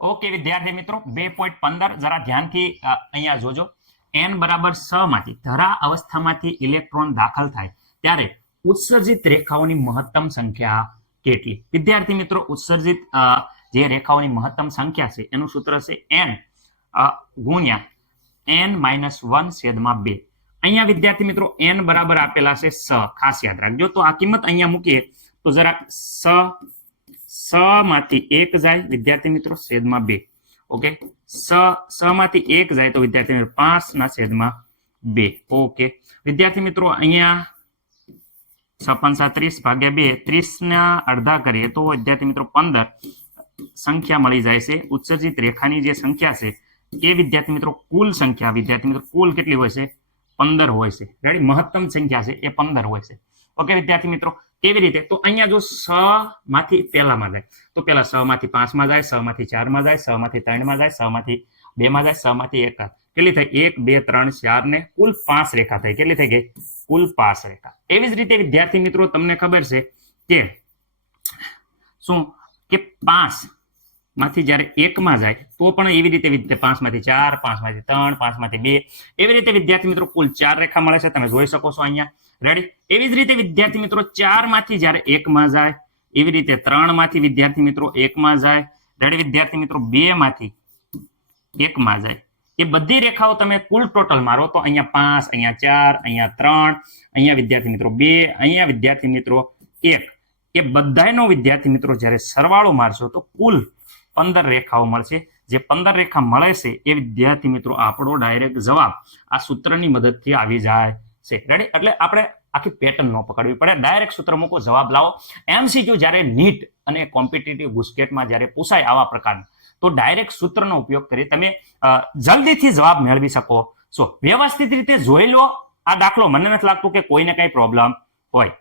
Okay વિદ્યાર્થી મિત્રો 2.15 જરા ધ્યાનથી અહીંયા જોજો. n બરાબર 6 માંથી ધરા અવસ્થામાંથી ઇલેક્ટ્રોન દાખલ થાય ત્યારે ઉત્સર્જિત રેખાઓની મહત્તમ સંખ્યા કેટલી? વિદ્યાર્થી મિત્રો ઉત્સર્જિત જે રેખાઓની મહત્તમ સંખ્યા છે એનું સૂત્ર છે n ગુણ્યા n-1/2. અહીંયા વિદ્યાર્થી મિત્રો n બરાબર આપેલા છે 6, ખાસ યાદ રાખજો. તો આ કિંમત અહીંયા મૂકીએ તો જરાક 6 માંથી 1 જાય વિદ્યાર્થી મિત્રો છેદમાં 2. ઓકે, 6 માંથી 1 જાય તો વિદ્યાર્થી મિત્રો 5/2. ઓકે વિદ્યાર્થી મિત્રો અહીંયા 6×5 = 30 ભાગ્યા 2, 30 ના અડધા કરીએ તો વિદ્યાર્થી મિત્રો 15 સંખ્યા મળી જાય છે. ઉત્સર્જિત રેખાની જે સંખ્યા છે એ વિદ્યાર્થી મિત્રો કુલ સંખ્યા વિદ્યાર્થી મિત્રો કુલ કેટલી હોય છે? 15 હોય છે. રેડી, મહત્તમ સંખ્યા છે એ 15 હોય છે. ઓકે વિદ્યાર્થી મિત્રો, કેવી રીતે? તો અહીંયા જો 6 માંથી પહેલામાં જાય તો પહેલા 6 માંથી 5 માં જાય, 6 માંથી 4 માં જાય, 6 માંથી 3 માં જાય, 6 માંથી 2 માં જાય, 6 માંથી 1 કેટલી થઈ? 1 2 3 4 ને કુલ 5 રેખા થઈ. કેટલી થઈ ગઈ? કુલ 5 રેખા. એવી જ રીતે વિદ્યાર્થી મિત્રો તમને ખબર છે કે શું કે 5 માંથી જ્યારે 1 માં જાય તો પણ એવી રીતે 5 માંથી 4, 5 માંથી 3, 5 માંથી 2 એવી રીતે વિદ્યાર્થી મિત્રો કુલ 4 રેખા મળે છે. તમે જોઈ શકો છો અહીંયા. રેડી, એવી જ રીતે વિદ્યાર્થી મિત્રો 4 માંથી જ્યારે 1 માં જાય, એવી રીતે 3 માંથી વિદ્યાર્થી મિત્રો 1 માં જાય. રેડી વિદ્યાર્થી મિત્રો 2 માંથી 1 માં જાય. એ બધી રેખાઓ તમે કુલ ટોટલ મારો તો અહીંયા 5, અહીંયા 4, અહીંયા 3, અહીંયા વિદ્યાર્થી મિત્રો 2, અહીંયા વિદ્યાર્થી મિત્રો 1. એ બધાનો વિદ્યાર્થી મિત્રો જ્યારે સરવાળો મારશો તો કુલ 15 રેખાઓ મળશે. જે 15 રેખા મળે છે એ વિદ્યાર્થી મિત્રો આપણો ડાયરેક્ટ જવાબ આ સૂત્રની મદદથી આવી જાય છે. રેડી, એટલે આપણે આખી પેટર્ન ન પકડવી પડે, ડાયરેક્ટ સૂત્ર મૂકો, જવાબ લાવો. MCQ જ્યારે નીટ અને કોમ્પિટિટિવ ગુસ્કેટમાં જ્યારે પૂછાય આવા પ્રકારના તો ડાયરેક્ટ સૂત્રનો ઉપયોગ કરી તમે જલ્દીથી જવાબ મેળવી શકો છો. વ્યવસ્થિત રીતે જોઈ લો આ દાખલો. મને નથી લાગતું કે કોઈને કઈ પ્રોબ્લેમ હોય.